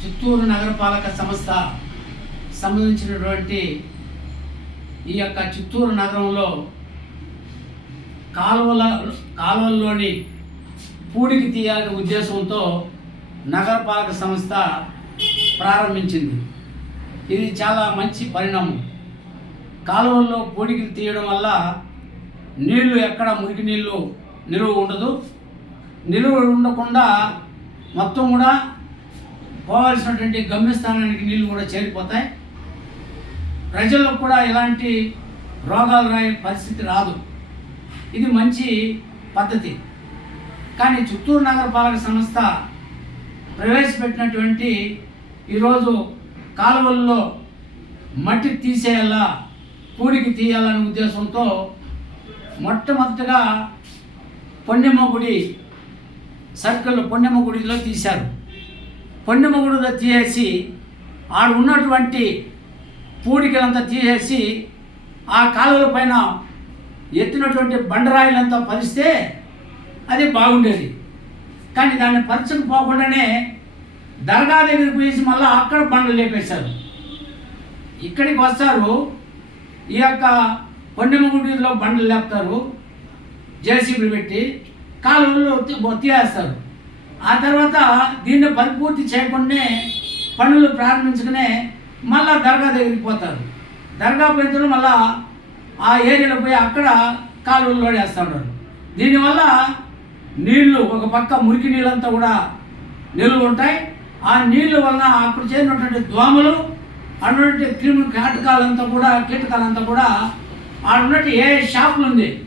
చిత్తూరు నగరపాలక సంస్థ సంబంధించినటువంటి ఈ యొక్క చిత్తూరు నగరంలో కాలువల కాలువల్లోని పూడికి తీయాలనే ఉద్దేశంతో నగరపాలక సంస్థ ప్రారంభించింది. ఇది చాలా మంచి పరిణామం. కాలువల్లో పూడికి తీయడం వల్ల నీళ్ళు ఎక్కడ మురికి నీళ్ళు నిలువ ఉండదు. నిలువ ఉండకుండా మొత్తం కూడా పోవాల్సినటువంటి గమ్యస్థానానికి నీళ్ళు కూడా చేరిపోతాయి. ప్రజలకు కూడా ఎలాంటి రోగాలు రాని పరిస్థితి రాదు. ఇది మంచి పద్ధతి. కానీ చిత్తూరు నగరపాలక సంస్థ ప్రవేశపెట్టినటువంటి ఈరోజు కాలువల్లో మట్టి తీసేయాలా పూడికి తీయాలనే ఉద్దేశంతో మొట్టమొదటిగా పొన్నెమ్మ గుడి సర్కిల్ పొన్నెమ్మ గుడిలో తీశారు. పొన్నెమ్మ మొగుడు తీసేసి ఆడ ఉన్నటువంటి పూడికలంతా తీసేసి ఆ కాలువల పైన ఎత్తినటువంటి బండరాయిలంతా పరిస్తే అది బాగుండేది. కానీ దాన్ని పరచకపోకుండానే దర్గా దగ్గరికి పోయేసి మళ్ళీ అక్కడ బండలు లేపేశారు. ఇక్కడికి వస్తారు ఈ యొక్క పొన్నెమ్మగుడిలో బండలు లేపుతారు జేసీబీలు పెట్టి కాలువల్లో తీయేస్తారు ఆ తర్వాత దీన్ని పరిపూర్తి చేయకుండానే పనులు ప్రారంభించుకునే మళ్ళా దర్గా దగ్గరికి పోతారు. దర్గా పోయిన మళ్ళా ఆ ఏరియాలో పోయి అక్కడ కాలువలు లోడేస్తూ ఉంటారు దీనివల్ల నీళ్ళు ఒక పక్క మురికి నీళ్ళంతా కూడా నిలువ ఉంటాయి. ఆ నీళ్ళు వలన అక్కడ చేరినటువంటి దోమలు అటువంటి క్రిమి కీటకాలంతా కూడా కీటకాలంతా కూడా ఆడ ఏ షాపులు ఉంది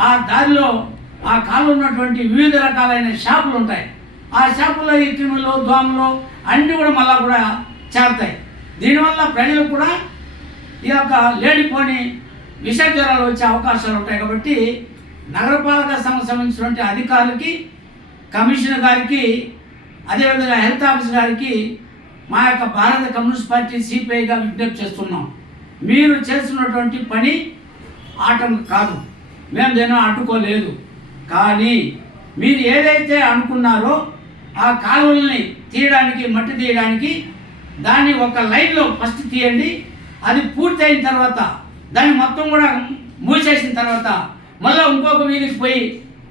ఆ దారిలో ఆ కాలు ఉన్నటువంటి వివిధ రకాలైన షాపులు ఉంటాయి ఆ షాపుల్లో ఈ క్రిములు దోమలు అన్నీ కూడా మళ్ళా కూడా చేరతాయి. దీనివల్ల ప్రజలు కూడా ఈ యొక్క లేడిపోని విష జ్వరాలు వచ్చే అవకాశాలు ఉంటాయి కాబట్టి నగరపాలక సంస్థ సంబంధించినటువంటి అధికారులకి కమిషనర్ గారికి అదేవిధంగా హెల్త్ ఆఫీసర్ గారికి మా యొక్క భారత కమ్యూనిస్ట్ పార్టీ సిపిఐగా విజ్ఞప్తి చేస్తున్నాం. మీరు చేస్తున్నటువంటి పని ఆటం కాదు. మేము దేనో అడ్డుకోలేదు కానీ మీరు ఏదైతే అనుకున్నారో ఆ కాలువల్ని తీయడానికి మట్టి తీయడానికి దాన్ని ఒక లైన్లో ఫస్ట్ తీయండి. అది పూర్తి అయిన తర్వాత దాన్ని మొత్తం కూడా మూసేసిన తర్వాత మళ్ళీ ఇంకొక వీధికి పోయి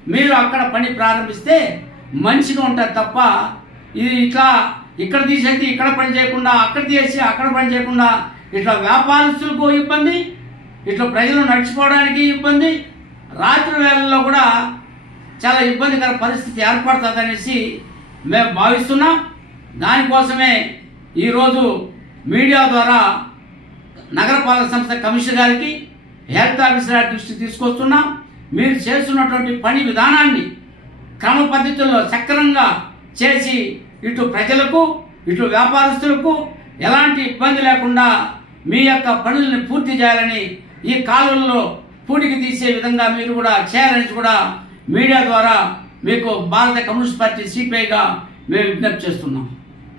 మీరు అక్కడ పని ప్రారంభిస్తే మంచిగా ఉంటుంది తప్ప ఇది ఇట్లా ఇక్కడ తీసేసి ఇక్కడ పని చేయకుండా అక్కడ తీసేసి అక్కడ పని చేయకుండా ఇట్లా వ్యాపారస్తులకు ఇబ్బంది ఇట్లా ప్రజలు నడిచిపోవడానికి ఇబ్బంది రాత్రి వేళల్లో కూడా చాలా ఇబ్బందికర పరిస్థితి ఏర్పడుతుంది అనేసి మేము భావిస్తున్నాం దానికోసమే ఈరోజు మీడియా ద్వారా నగరపాలక సంస్థ కమిషనర్ గారికి హెల్త్ ఆఫీసర్ దృష్టి తీసుకొస్తున్నాం మీరు చేస్తున్నటువంటి పని విధానాన్ని క్రమ పద్ధతుల్లో సక్రమంగా చేసి ఇటు ప్రజలకు ఇటు వ్యాపారస్తులకు ఎలాంటి ఇబ్బంది లేకుండా మీ యొక్క పనుల్ని పూర్తి చేయాలని ఈ కాలువల్లో పూడికి తీసే విధంగా మీరు కూడా చేయాలని కూడా మీడియా ద్వారా మీకు భారత కమ్యూనిస్ట్ పార్టీ సిపిఐగా మేము విజ్ఞప్తి చేస్తున్నాం.